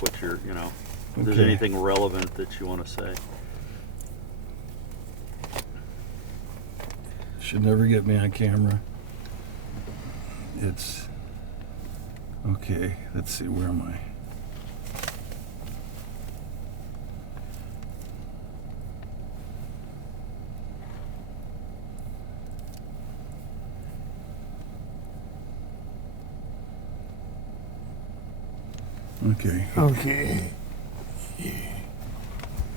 what you're, if there's anything relevant that you want to say. Should never get me on camera. It's okay. Let's see, where am I? Okay.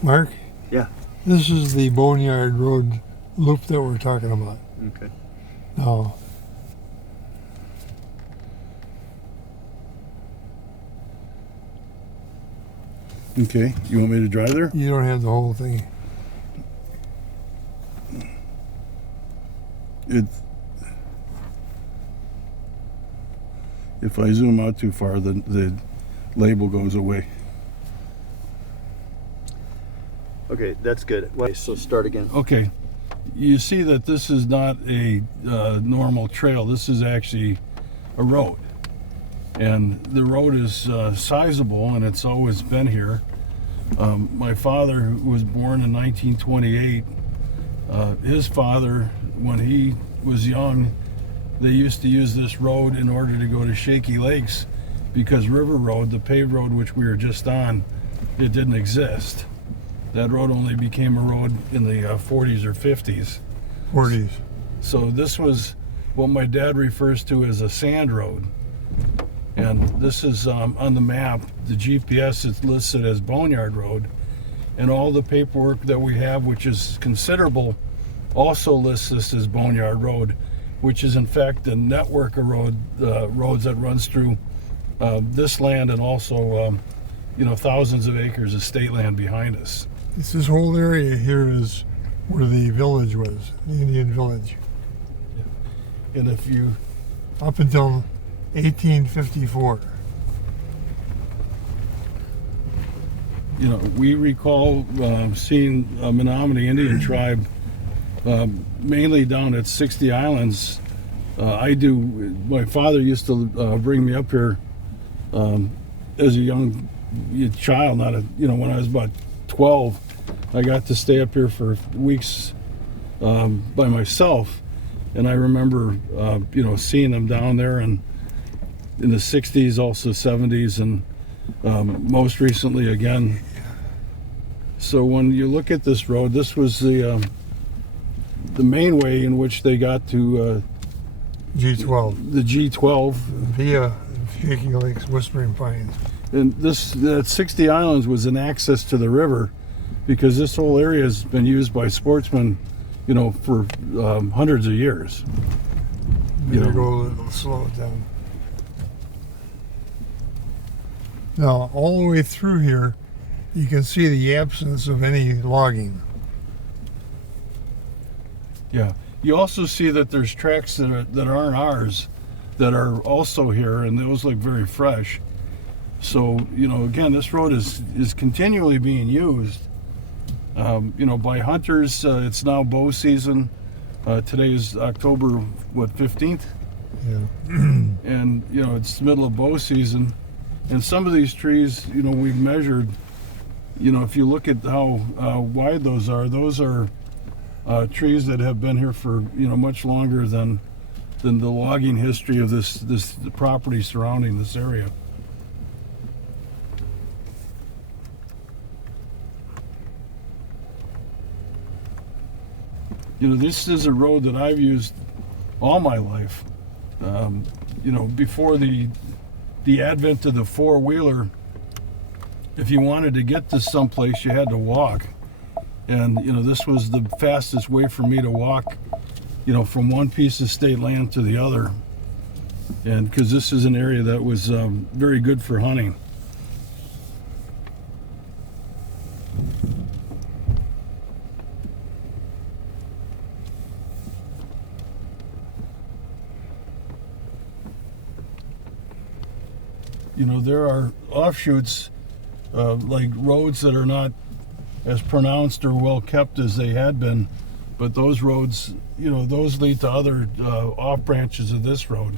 Mark? Yeah. This is the Boneyard Road loop that we're talking about. Okay. Now, Okay, you want me to drive there? you don't have the whole thing. If I zoom out too far, the label goes away. Okay, that's good. So start again. Okay, you see that this is not a normal trail. This is actually a road. And the road is sizable, and it's always been here. My father, who was born in 1928, his father, when he was young, they used to use this road in order to go to Shaky Lakes, because River Road, the paved road which we were just on, it didn't exist. That road only became a road in the 40s or 50s. 40s. So this was what my dad refers to as a sand road. And this is on the map, the GPS is listed as Boneyard Road. And all the paperwork that we have, which is considerable, also lists this as Boneyard Road, which is in fact a network of roads that runs through this land, and also thousands of acres of state land behind us. This whole area here is where the village was, the Indian village. And if you... Up until 1854. We recall seeing a Menominee Indian tribe mainly down at 60 Islands. My father used to bring me up here as a young child, when I was about 12. I got to stay up here for weeks by myself, and I remember seeing them down there, and in the 60s, also 70s, and most recently again. So when you look at this road, this was the main way in which they got to G12. the G12 Via Shaky Lakes, Whispering Pines. And that 60 Islands was an access to the river, because this whole area has been used by sportsmen, for hundreds of years. Go a little, slow it down. Now, all the way through here, you can see the absence of any logging. Yeah. You also see that there's tracks that aren't ours that are also here, and those look very fresh. So, again, this road is continually being used, by hunters. It's now bow season. Today is October, 15th? Yeah. And, it's the middle of bow season. And some of these trees, we've measured, if you look at how wide those are trees that have been here for, much longer than the logging history of the property surrounding this area. This is a road that I've used all my life. Before the advent of the four-wheeler, if you wanted to get to someplace, you had to walk. And, this was the fastest way for me to walk, from one piece of state land to the other. And because this is an area that was very good for hunting. There are offshoots, like roads that are not as pronounced or well kept as they had been, but those roads, those lead to other off branches of this road.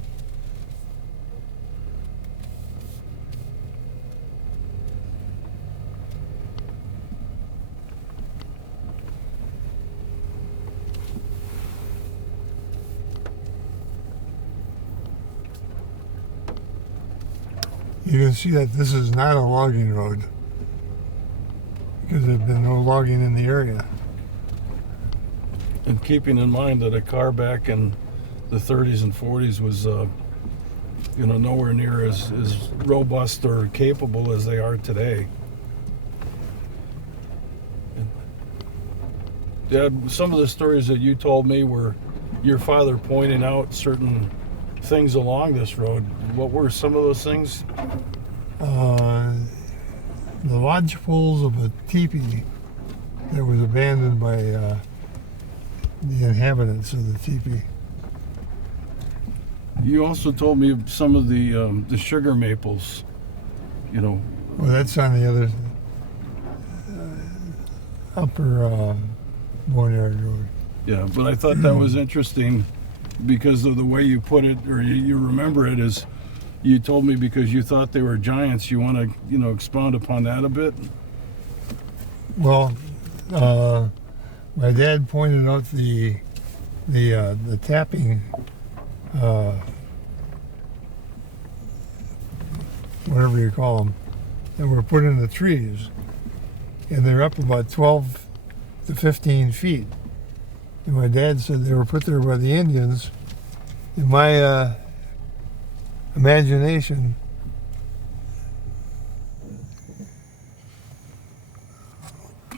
You can see that this is not a logging road because there's been no logging in the area. And keeping in mind that a car back in the 30s and 40s was, nowhere near as robust or capable as they are today. Dad, some of the stories that you told me were your father pointing out certain things along this road. What were some of those things? The lodge poles of a teepee that was abandoned by the inhabitants of the teepee. You also told me of some of the sugar maples. Well, that's on the other upper Boneyard Road. Yeah, but I thought that was interesting because of the way you put it, or you remember it as you told me because you thought they were giants. You want to, expound upon that a bit? Well, my dad pointed out the tapping, whatever you call them, that were put in the trees, and they're up about 12 to 15 feet. And my dad said they were put there by the Indians. In my imagination,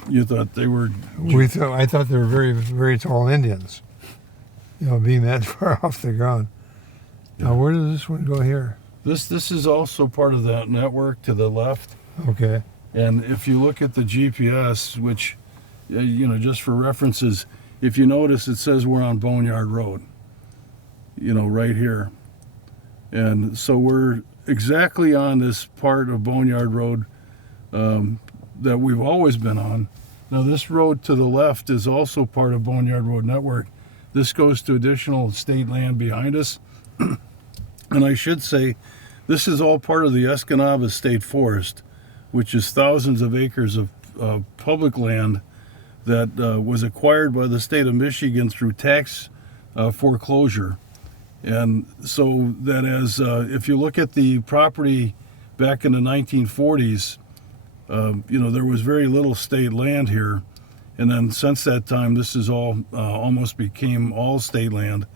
You thought they were. I thought they were very, very tall Indians. Being that far off the ground. Yeah. Now, where does this one go here? This is also part of that network to the left. Okay. And if you look at the GPS, which, just for references, if you notice, it says we're on Boneyard Road, right here. And so we're exactly on this part of Boneyard Road that we've always been on. Now, this road to the left is also part of Boneyard Road network. This goes to additional state land behind us. And I should say, this is all part of the Escanaba State Forest, which is thousands of acres of public land that was acquired by the state of Michigan through tax foreclosure. And so that if you look at the property back in the 1940s, there was very little state land here. And then since that time, this is all almost became all state land.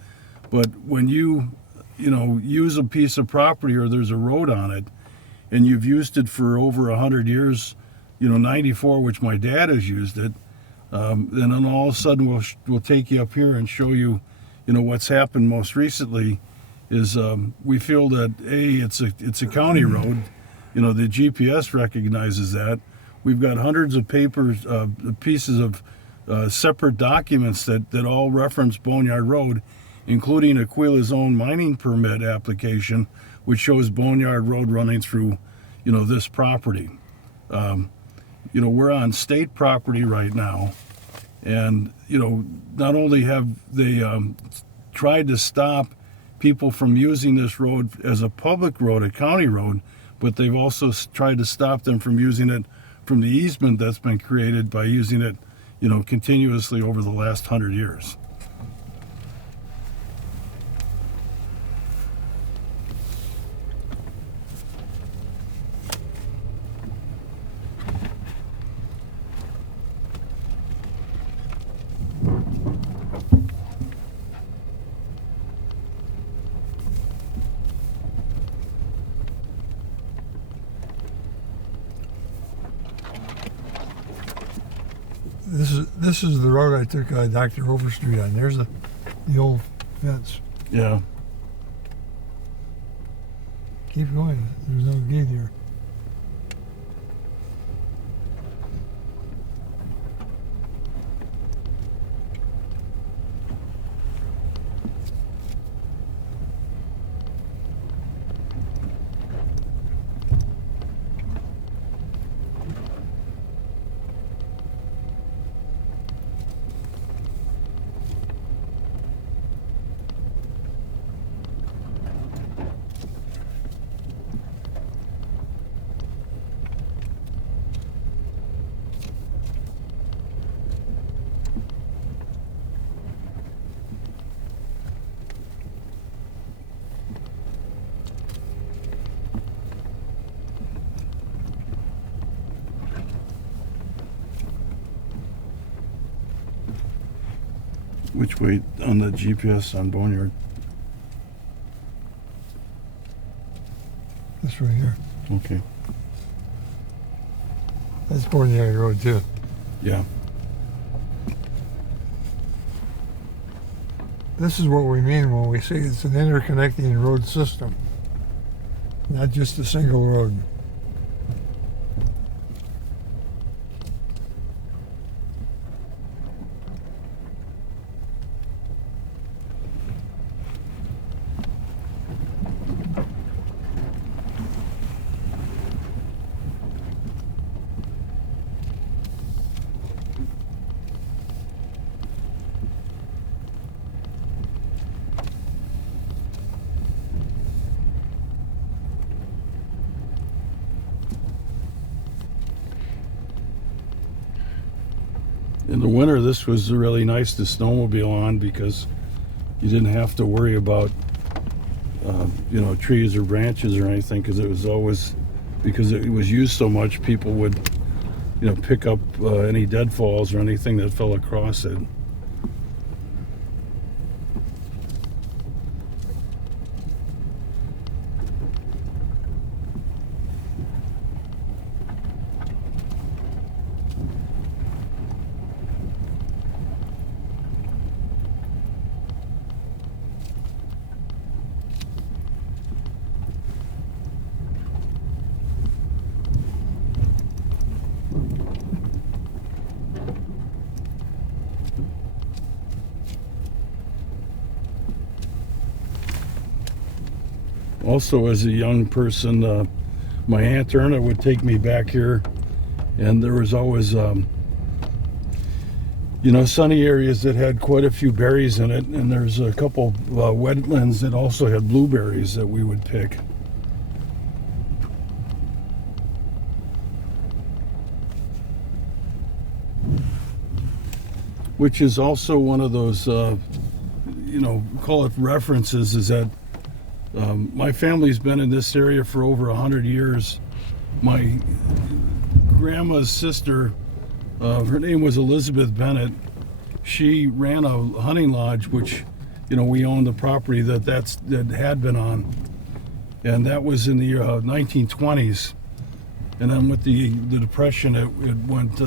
But when you use a piece of property or there's a road on it, and you've used it for over 100 years, 94, which my dad has used it, and then all of a sudden we'll take you up here and show you, what's happened most recently is we feel that it's a county road. The GPS recognizes that. We've got hundreds of pieces of separate documents that all reference Boneyard Road, including Aquila's own mining permit application, which shows Boneyard Road running through, this property. We're on state property right now, and not only have they tried to stop people from using this road as a public road, a county road, but they've also tried to stop them from using it from the easement that's been created by using it, continuously over the last 100 years. This is the road I took Dr. Overstreet on. There's the old fence. Yeah. Keep going. There's no gate here. Which way on the GPS on Boneyard? This right here. Okay. That's YRD Road too. Yeah. This is what we mean when we say it's an interconnecting road system, not just a single road. In the winter, this was really nice to snowmobile on because you didn't have to worry about, trees or branches or anything, because it was always, because it was used so much, people would, pick up any deadfalls or anything that fell across it. Also, as a young person, my Aunt Erna would take me back here, and there was always, sunny areas that had quite a few berries in it, and there's a couple wetlands that also had blueberries that we would pick. Which is also one of those, call it references, is that my family's been in this area for over 100 years. My grandma's sister, her name was Elizabeth Bennett. She ran a hunting lodge, which, we owned the property that had been on. And that was in the 1920s. And then with the Depression, it went,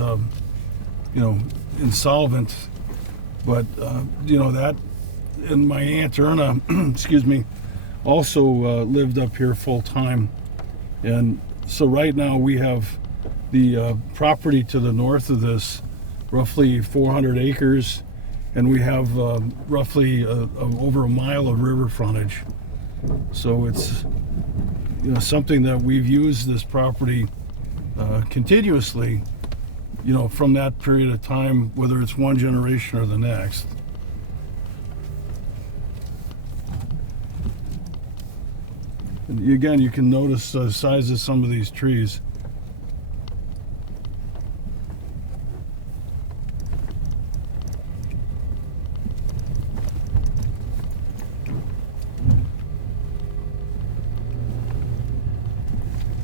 insolvent. But, that, and my Aunt Erna, excuse me, also lived up here full time. And so right now we have the property to the north of this, roughly 400 acres, and we have roughly over a mile of river frontage. So it's something that we've used this property continuously, from that period of time, whether it's one generation or the next. And again, you can notice the size of some of these trees.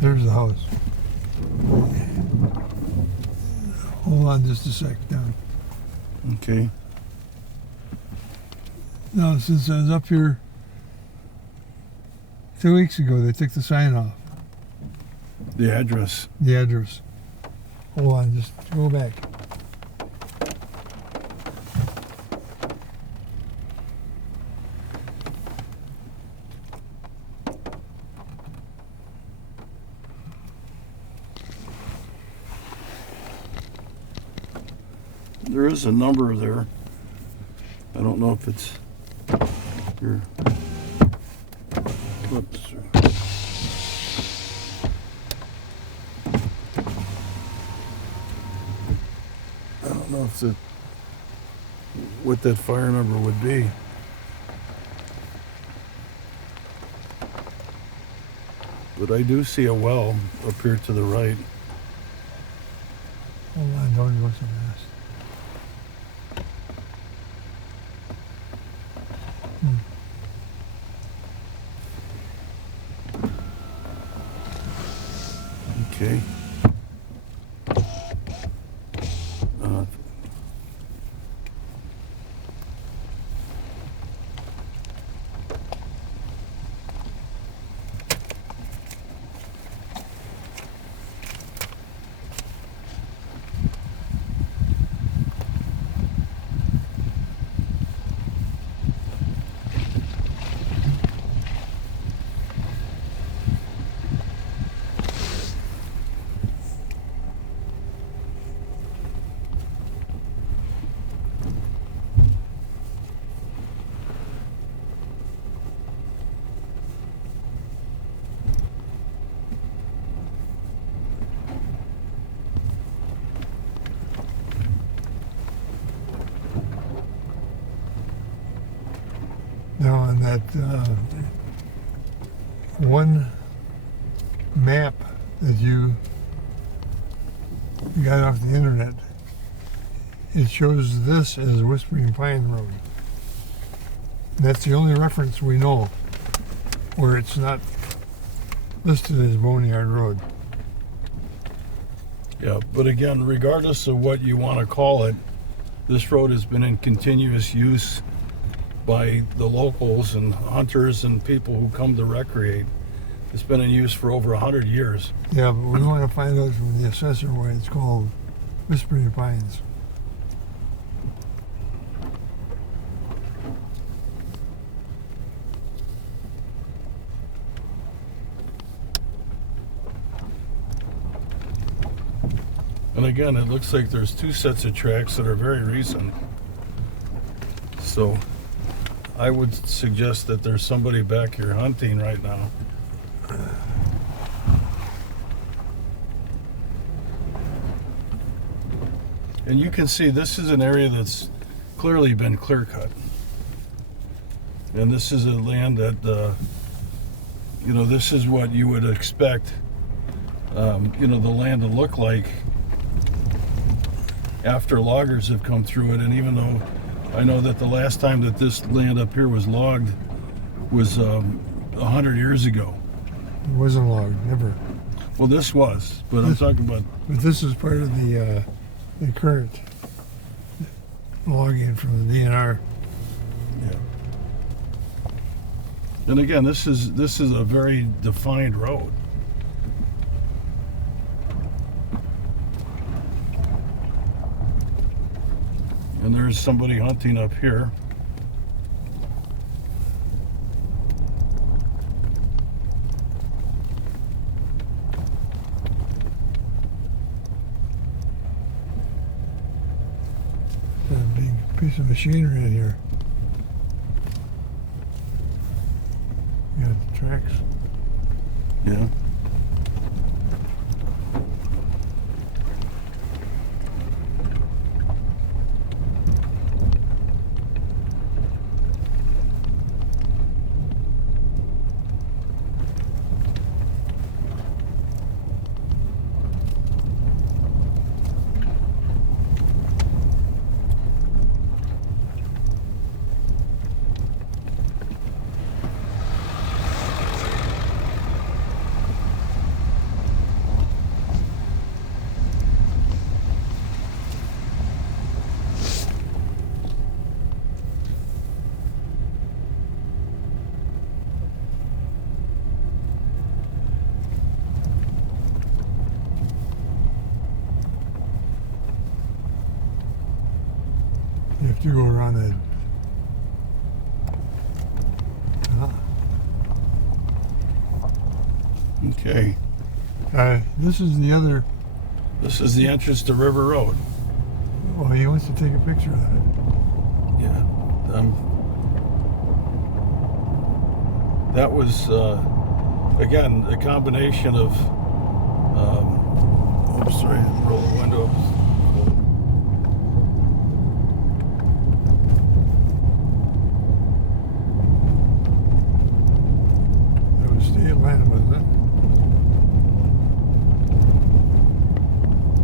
There's the house. Hold on just a sec, Don. Okay. No, since I was up here 2 weeks ago, they took the sign off, The address. the address. Hold on, just go back. There is a number there. I don't know if it's here. Whoops. I don't know if what that fire number would be. But I do see a well up here to the right. Hold on, don't go so fast. Okay. Now on that one map that you got off the internet, it shows this as Whispering Pine Road. That's the only reference we know where it's not listed as Boneyard Road. Yeah, but again, regardless of what you want to call it, this road has been in continuous use by the locals and hunters and people who come to recreate. It's been in use for over 100 years. Yeah, but we want to find out from the assessor why it's called Whispering Pines. And again, it looks like there's two sets of tracks that are very recent. So I would suggest that there's somebody back here hunting right now. And you can see this is an area that's clearly been clear cut. And this is a land that, this is what you would expect, the land to look like after loggers have come through it. And even though I know that the last time that this land up here was logged was 100 years ago. It wasn't logged, never. Well, this was, but I'm talking about... But this is part of the current logging from the DNR. Yeah. And again, this is a very defined road. And there's somebody hunting up here. A big piece of machinery in here. You got the tracks. Yeah. You have to go around that. Okay. This is the other. This is the entrance to River Road. Well, he wants to take a picture of it. Yeah. That was, again, a combination of, oops, sorry, roll the window up. That was state land, wasn't it?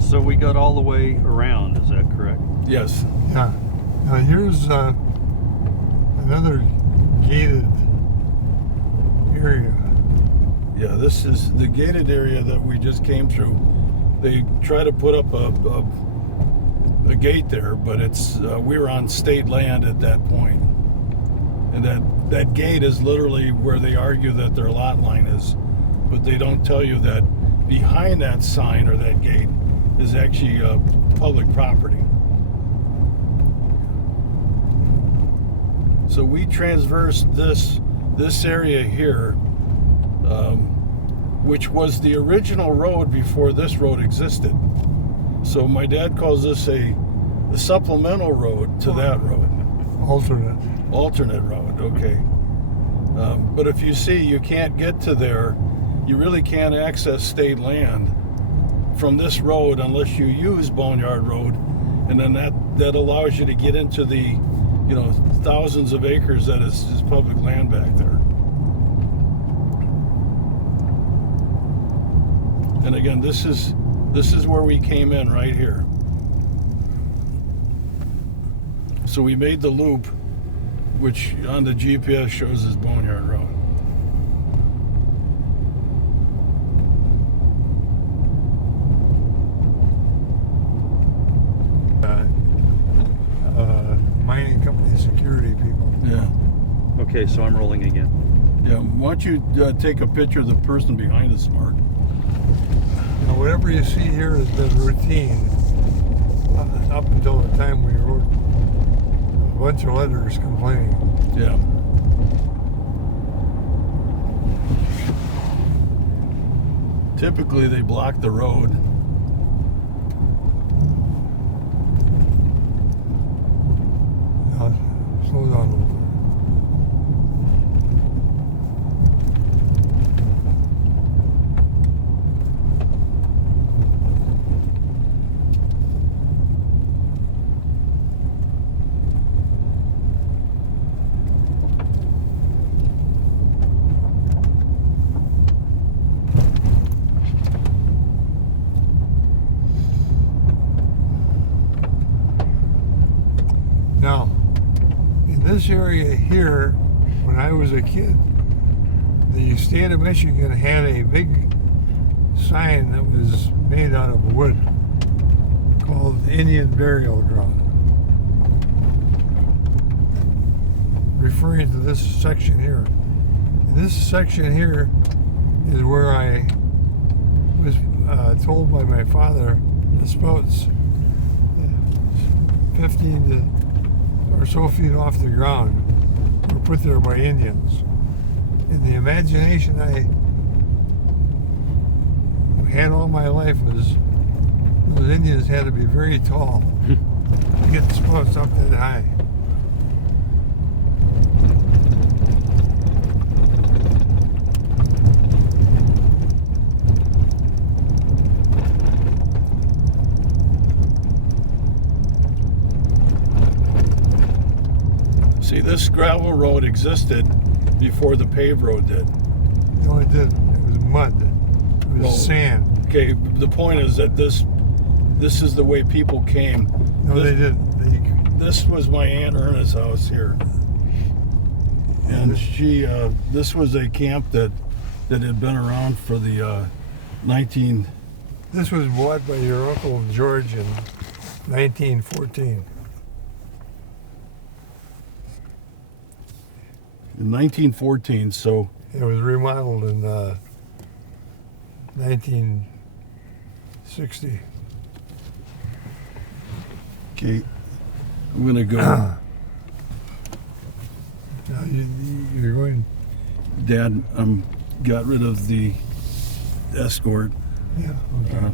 So we got all the way around, is that correct? Yes. Yeah. Now here's another gated area. Yeah, this is the gated area that we just came through. They try to put up a gate there, but it's we were on state land at that point. And that gate is literally where they argue that their lot line is. But they don't tell you that behind that sign or that gate is actually public property. So we transversed this area here, which was the original road before this road existed. So my dad calls this a supplemental road to that road. Alternate road, okay. But if you see, you can't get to there. You really can't access state land from this road unless you use Boneyard Road, and then that allows you to get into the thousands of acres that is public land back there. And again, this is where we came in, right here. So we made the loop, which on the GPS shows as Boneyard Road. Mining company security people. Yeah. Okay, so I'm rolling again. Yeah. Why don't you take a picture of the person behind us, Mark? Now, whatever you see here has been routine up until the time we wrote a bunch of letters complaining. Yeah. Typically, they block the road. Now, slow down a little bit. Now, in this area here, when I was a kid, the state of Michigan had a big sign that was made out of wood called Indian Burial Ground, referring to this section here. And this section here is where I was told by my father the spouts 15 to or so feet off the ground were put there by Indians. And the imagination I had all my life was those Indians had to be very tall to get the spouts up that high. See, this gravel road existed before the paved road did. No, it didn't. It was mud. It was Well, sand. Okay, the point is that this is the way people came. No, this, they didn't. This was my Aunt Erna's house here. And she, this was a camp that had been around for the 19... This was bought by your Uncle George in 1914. In 1914, so... It was remodeled in 1960. Okay, I'm gonna go... Now you're going... Dad, got rid of the escort. Yeah, okay.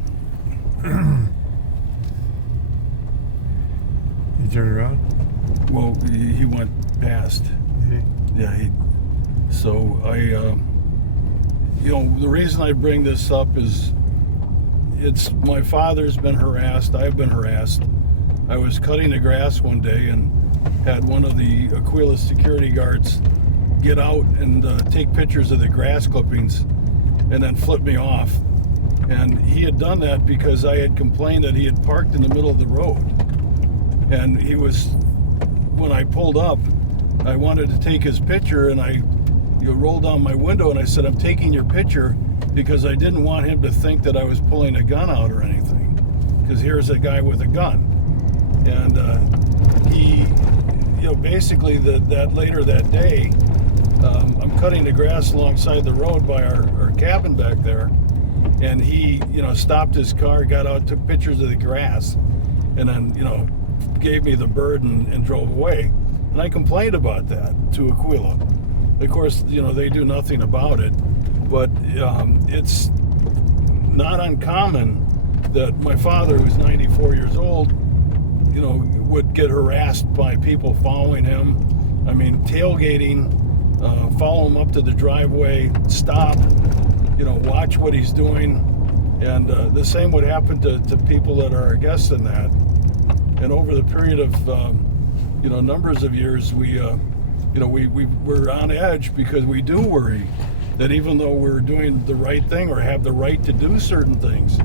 You turn around? Well, he went past. Yeah, so I, the reason I bring this up is it's my father's been harassed, I've been harassed. I was cutting the grass one day and had one of the Aquila security guards get out and take pictures of the grass clippings and then flip me off. And he had done that because I had complained that he had parked in the middle of the road. And he was, when I pulled up, I wanted to take his picture, and I rolled down my window and I said, I'm taking your picture because I didn't want him to think that I was pulling a gun out or anything, because here's a guy with a gun. And he, basically that later that day, I'm cutting the grass alongside the road by our cabin back there, and he, stopped his car, got out, took pictures of the grass, and then, gave me the bird and drove away. And I complained about that to Aquila. Of course, they do nothing about it, but it's not uncommon that my father, who's 94 years old, would get harassed by people following him. I mean, tailgating, follow him up to the driveway, stop, watch what he's doing. And the same would happen to people that are our guests in that. And over the period of numbers of years, we we're on edge because we do worry that even though we're doing the right thing or have the right to do certain things,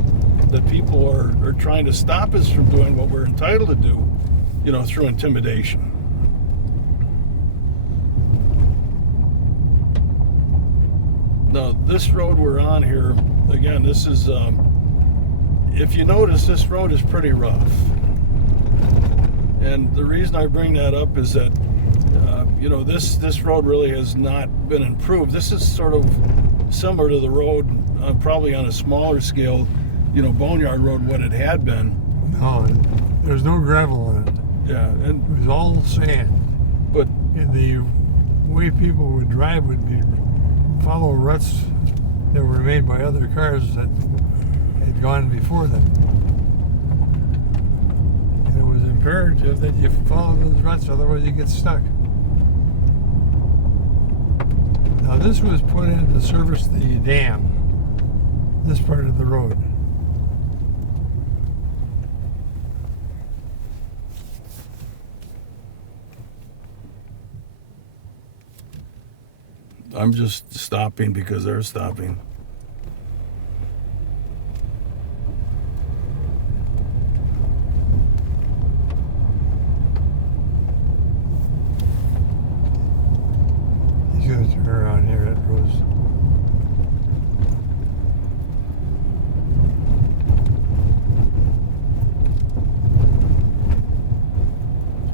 that people are trying to stop us from doing what we're entitled to do, through intimidation. Now, this road we're on here, again, this is, if you notice, this road is pretty rough. And the reason I bring that up is that, this road really has not been improved. This is sort of similar to the road, probably on a smaller scale, Boneyard Road, what it had been. No, there's no gravel on it. Yeah, and It was all sand. but And the way people would drive would be follow ruts that were made by other cars that had gone before them. And it was imperative that you follow those ruts, otherwise you get stuck. Now this was put in to service the dam, this part of the road. I'm just stopping because they're stopping. He's gonna turn around here at Rose.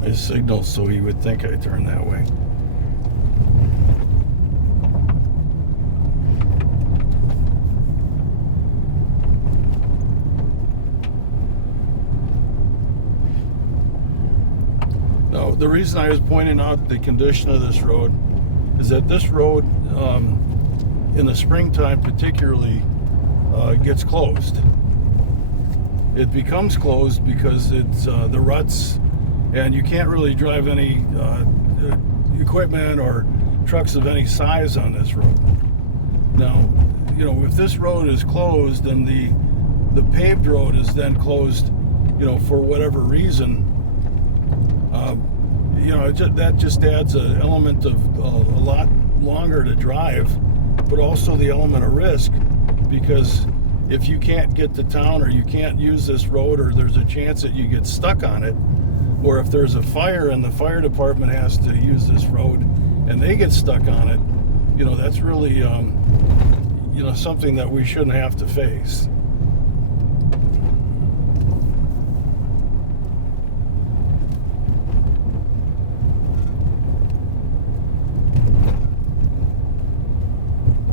I signaled so he would think I turned that way. Now, the reason I was pointing out the condition of this road is that this road, in the springtime particularly, gets closed. It becomes closed because it's the ruts, and you can't really drive any equipment or trucks of any size on this road. Now, if this road is closed and the paved road is then closed, for whatever reason, that just adds an element of a lot longer to drive, but also the element of risk, because if you can't get to town or you can't use this road, or there's a chance that you get stuck on it, or if there's a fire and the fire department has to use this road and they get stuck on it, that's really something that we shouldn't have to face.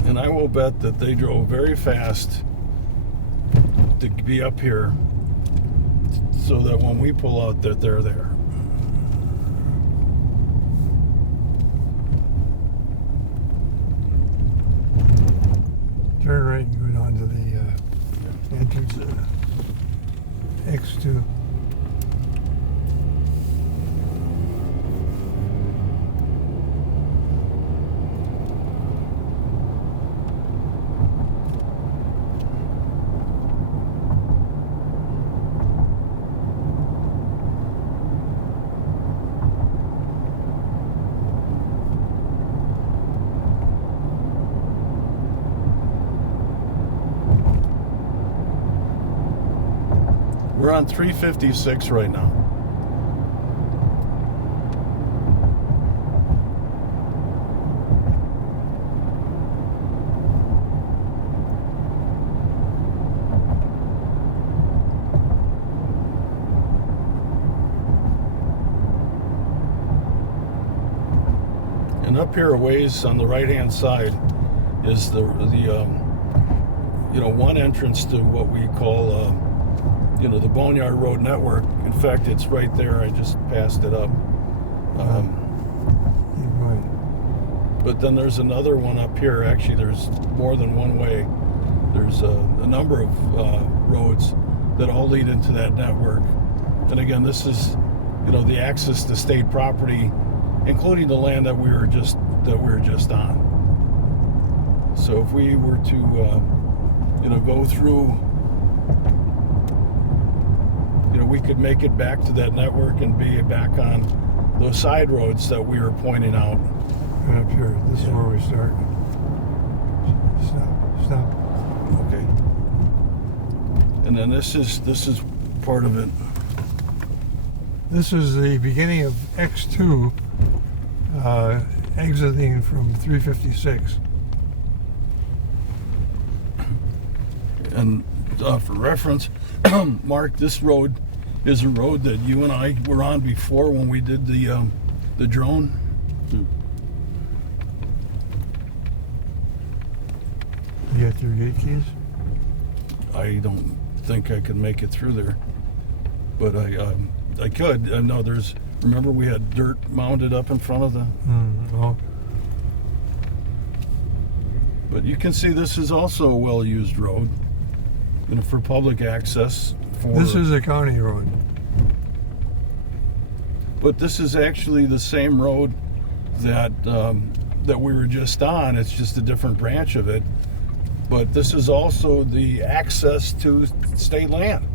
And I will bet that they drove very fast to be up here so that when we pull out that they're there. Turn right and go down to the entrance X2. We're on 356 right now. And up here a ways on the right-hand side is the one entrance to what we call the Boneyard Road network. In fact, it's right there. I just passed it up. But then there's another one up here. Actually, there's more than one way. There's a number of roads that all lead into that network. And again, this is, the access to state property, including the land that we were just on. So if we were to, go through, we could make it back to that network and be back on those side roads that we were pointing out. Right up here. This is Yeah. where we start. Stop. Okay. And then this is part of it. This is the beginning of X2, exiting from 356. And for reference, Mark, this road is a road that you and I were on before when we did the drone. You got your gate keys? I don't think I could make it through there, but I could. No, remember we had dirt mounded up in front of the. Oh, But you can see this is also a well-used road, for public access. this is a county road. But this is actually the same road that that we were just on. It's just a different branch of it. But this is also the access to state land.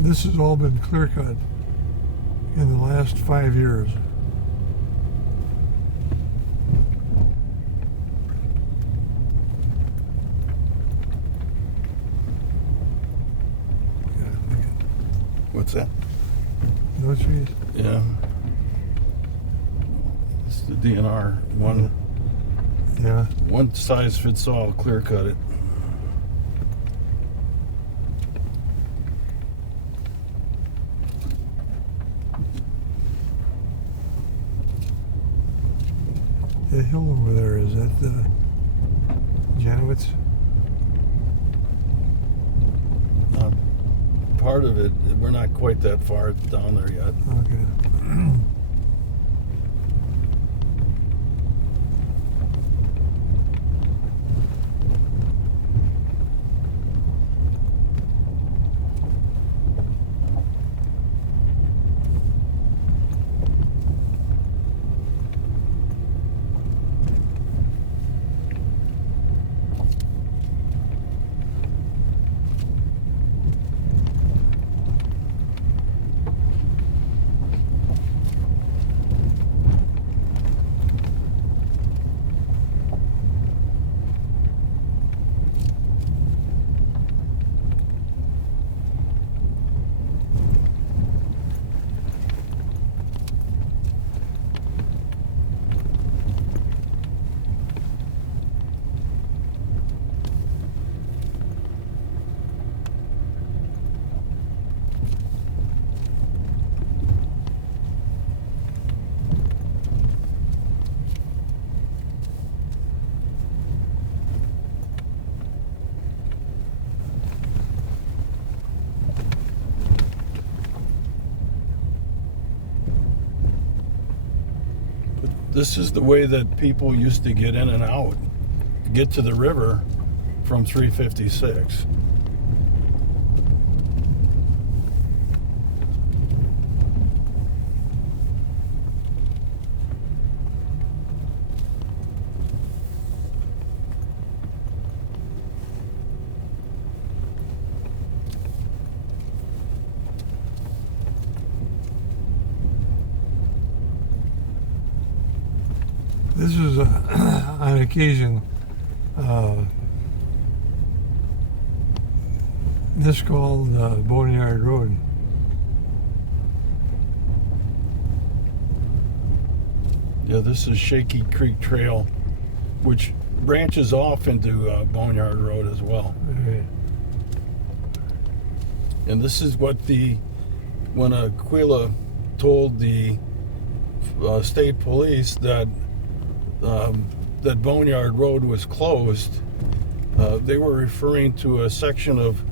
This has all been clear cut in the last 5 years. What's that? No trees. Yeah. It's the DNR. Yeah. One size fits all, clear cut it. The hill over there, is that the Janowitz? Part of it, we're not quite that far down there yet. Okay. This is the way that people used to get in and out, get to the river from 356. This is on occasion this called Boneyard Road. Yeah, this is Shaky Creek Trail, which branches off into Boneyard Road as well. Right. And this is what when Aquila told the state police that that Boneyard Road was closed, they were referring to a section of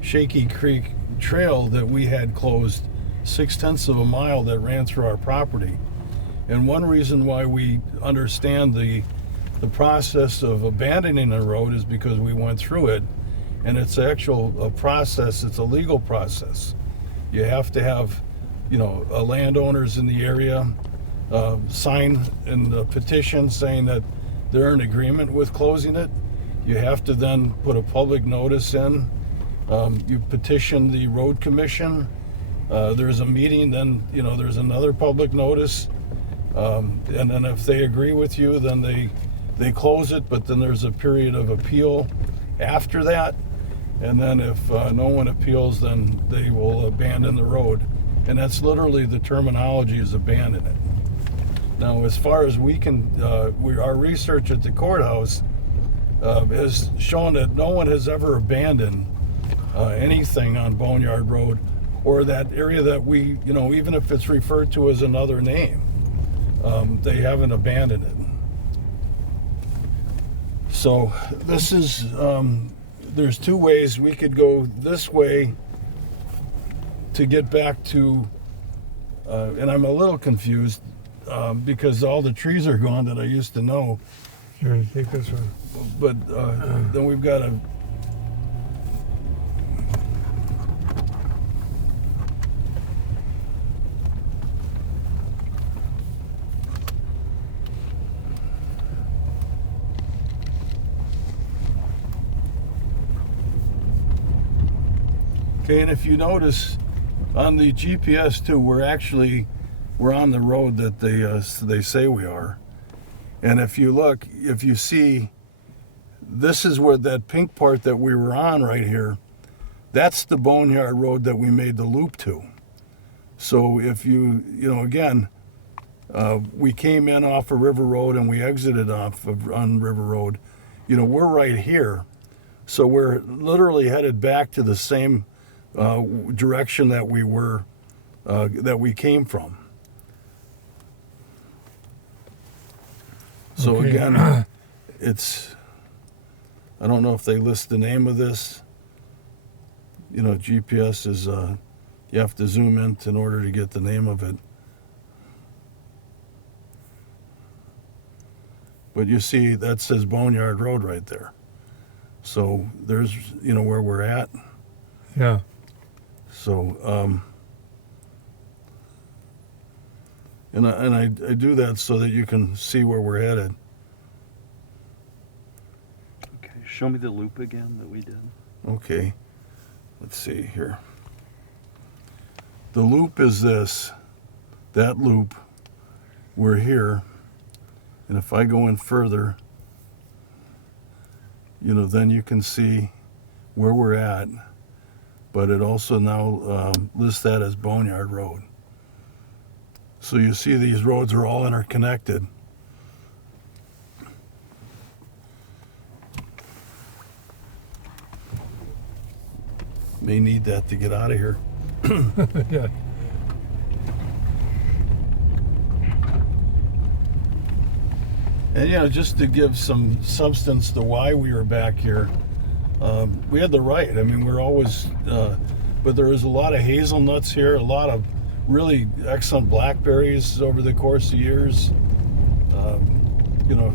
Shaky Creek Trail that we had closed 0.6 of a mile that ran through our property. And one reason why we understand the process of abandoning a road is because we went through it, and it's actual a process. It's a legal process. You have to have, landowners in the area sign a petition saying that they're in agreement with closing it. You have to then put a public notice in. You petition the road commission. There's a meeting, then there's another public notice, and then if they agree with you, then they close it. But then there's a period of appeal after that, and then if no one appeals, then they will abandon the road. And that's literally the terminology, is abandon it. Now, as far as we can, our research at the courthouse has shown that no one has ever abandoned anything on Boneyard Road, or that area that we, even if it's referred to as another name, they haven't abandoned it. So this is, there's two ways. We could go this way to get back to, and I'm a little confused because all the trees are gone that I used to know. Sure, take this one. But then we've got to. Okay, and if you notice on the GPS too, we're on the road that they say we are. And if you look, if you see, this is where that pink part that we were on right here, that's the Boneyard Road that we made the loop to. So if again, we came in off of River Road and we exited on River Road. We're right here. So we're literally headed back to the same direction that we came from. So Okay. again, I don't know if they list the name of this. GPS is, you have to zoom in order to get the name of it. But you see, that says Boneyard Road right there. So there's, where we're at. Yeah. So, and I do that so that you can see where we're headed. Okay, show me the loop again that we did. Okay, let's see here. The loop is this. That loop, we're here. And if I go in further, then you can see where we're at. But it also now lists that as Boneyard Road. So you see these roads are all interconnected. May need that to get out of here. Yeah. And just to give some substance to why we were back here, we had the right. I mean, we're always, but there was a lot of hazelnuts here, a lot of really excellent blackberries over the course of years.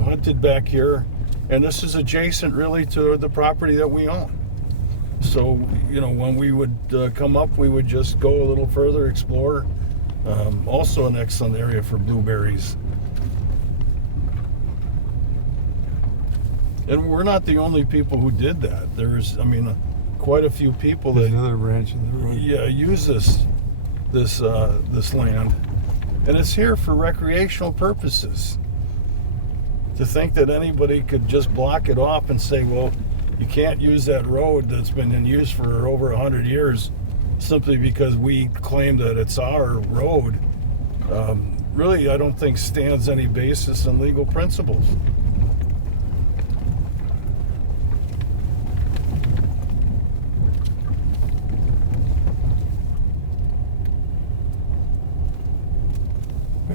Hunted back here, and this is adjacent really to the property that we own. So, when we would come up, we would just go a little further, explore. Also an excellent area for blueberries. And we're not the only people who did that. There's, quite a few people There's that another branch in the road. use this land, and it's here for recreational purposes. To think that anybody could just block it off and say, well, you can't use that road that's been in use for over 100 years simply because we claim that it's our road, really, I don't think stands any basis in legal principles.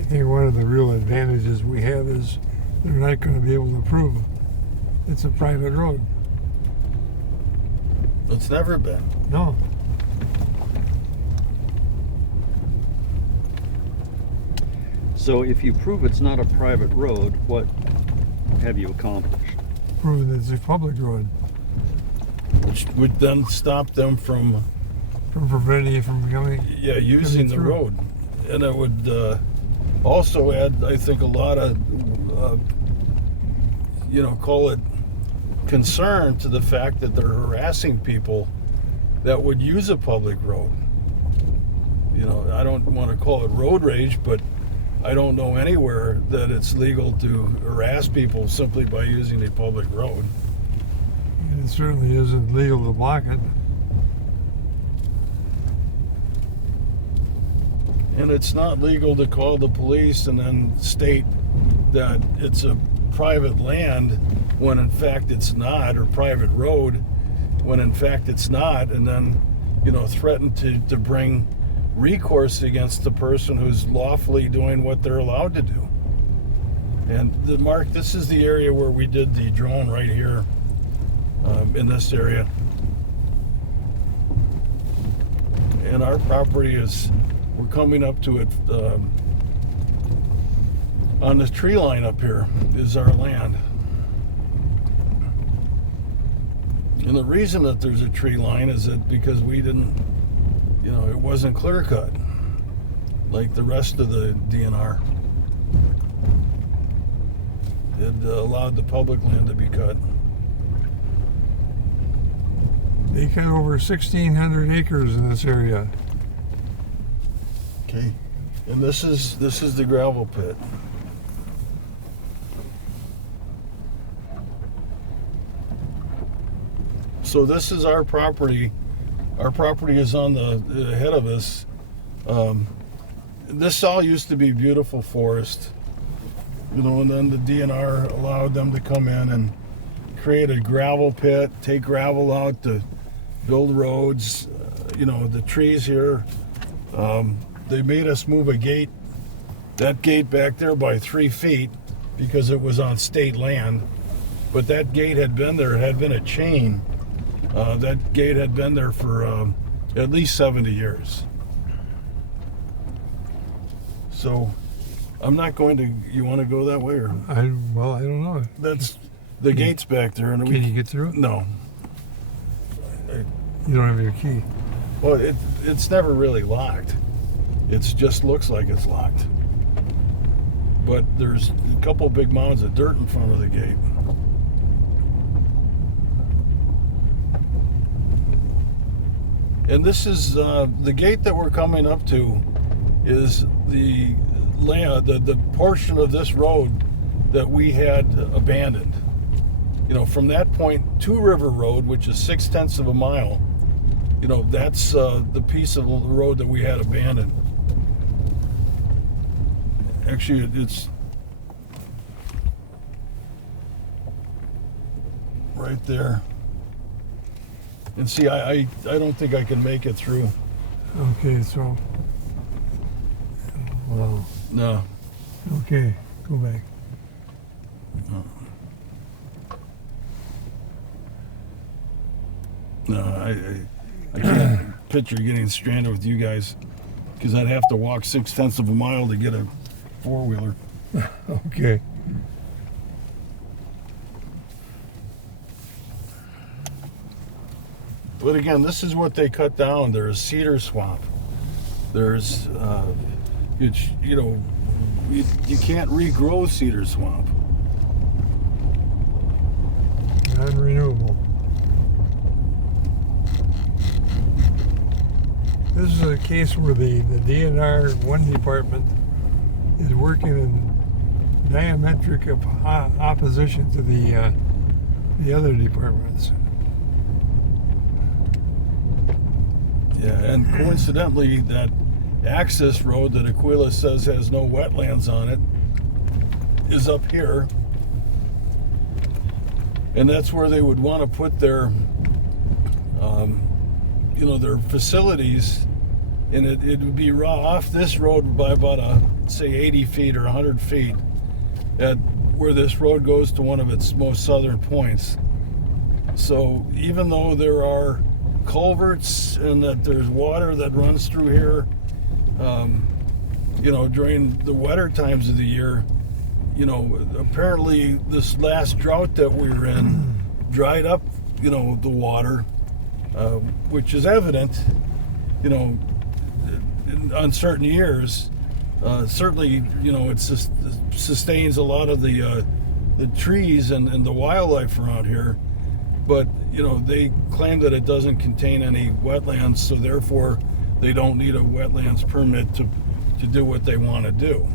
think one of the real advantages we have is they're not going to be able to prove it's a private road. It's never been. No. So if you prove it's not a private road, what have you accomplished? Proving it's a public road. Which would then stop them from Preventing you from becoming. using the through. road. And it would also add, I think, a lot of, call it concern to the fact that they're harassing people that would use a public road. I don't want to call it road rage, but I don't know anywhere that it's legal to harass people simply by using a public road. And it certainly isn't legal to block it. And it's not legal to call the police and then state that it's a private land when in fact it's not, or private road when in fact it's not, and then, threaten to bring recourse against the person who's lawfully doing what they're allowed to do. And Mark, this is the area where we did the drone right here, in this area. And our property we're coming up to it on this tree line up here is our land. And the reason that there's a tree line is that because we didn't, it wasn't clear cut like the rest of the DNR. It allowed the public land to be cut. They cut over 1,600 acres in this area. Okay. And this is the gravel pit. So this is our property. Our property is on the ahead of us. This all used to be beautiful forest, and then the DNR allowed them to come in and create a gravel pit, take gravel out to build roads. The trees here. They made us move a gate, that gate back there by 3 feet because it was on state land. But that gate had been there, it had been a chain. That gate had been there for at least 70 years. So I'm not going to, you want to go that way or? I don't know. That's, the gate's back there. And Can you get through it? No. You don't have your key. Well, it's never really locked. It just looks like it's locked. But there's a couple big mounds of dirt in front of the gate. And this is the gate that we're coming up to is the land, the portion of this road that we had abandoned. From that point to River Road, which is 0.6 of a mile, that's the piece of the road that we had abandoned. Actually, it's right there. And see, I don't think I can make it through. Okay, so. Well. No. Okay, go back. No, I can't picture getting stranded with you guys because I'd have to walk 0.6 of a mile to get a four-wheeler. Okay. But again, this is what they cut down. There's cedar swamp. There's, you can't regrow cedar swamp. Non-renewable. This is a case where the DNR one department is working in diametric opposition to the other departments. Yeah, and coincidentally, that access road that Aquila says has no wetlands on it is up here. And that's where they would want to put their, their facilities and it would be raw off this road by about say 80 feet or 100 feet at where this road goes to one of its most southern points. So even though there are culverts and that there's water that runs through here, during the wetter times of the year, apparently this last drought that we were in dried up, the water, which is evident, on certain years. Certainly, it sustains a lot of the trees and the wildlife around here. But, they claim that it doesn't contain any wetlands, so therefore they don't need a wetlands permit to do what they want to do.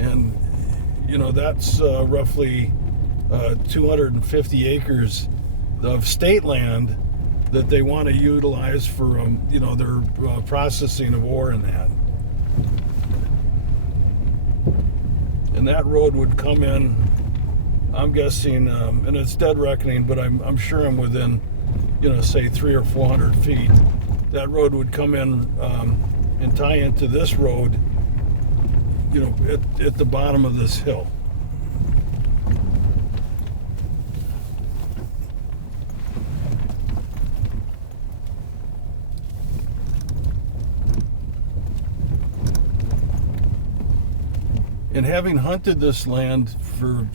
And, that's roughly 250 acres of state land that they want to utilize for, their processing of ore and that. And that road would come in, I'm guessing, and it's dead reckoning, but I'm sure I'm within, say 300 or 400 feet. That road would come in and tie into this road, at the bottom of this hill. And having hunted this land for,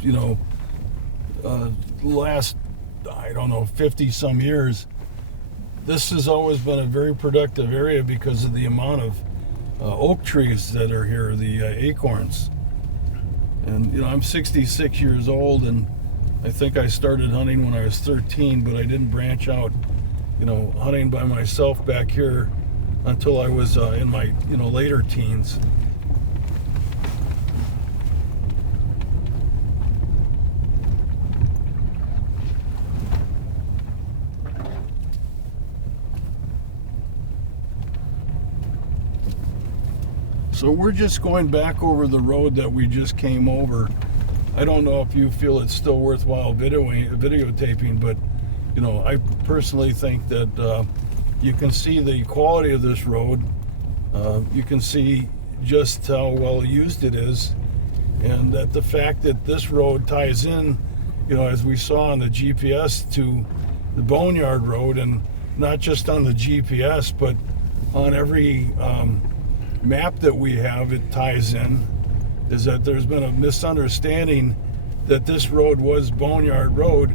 last, 50 some years, this has always been a very productive area because of the amount of oak trees that are here, the acorns. And, I'm 66 years old, and I think I started hunting when I was 13, but I didn't branch out, hunting by myself back here until I was in my, later teens. So we're just going back over the road that we just came over. I don't know if you feel it's still worthwhile videotaping, but I personally think that you can see the quality of this road. You can see just how well used it is, and that the fact that this road ties in, as we saw on the GPS, to the Boneyard Road, and not just on the GPS, but on every map that we have, it ties in, is that there's been a misunderstanding that this road was Boneyard Road,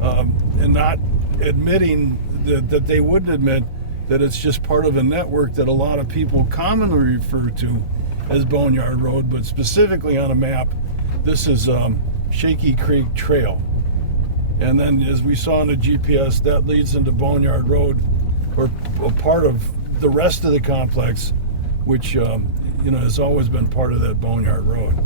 and not admitting that they wouldn't admit that it's just part of a network that a lot of people commonly refer to as Boneyard Road, but specifically on a map, this is Shaky Creek Trail. And then, as we saw on the GPS, that leads into Boneyard Road, or a part of the rest of the complex, which has always been part of that Boneyard Road.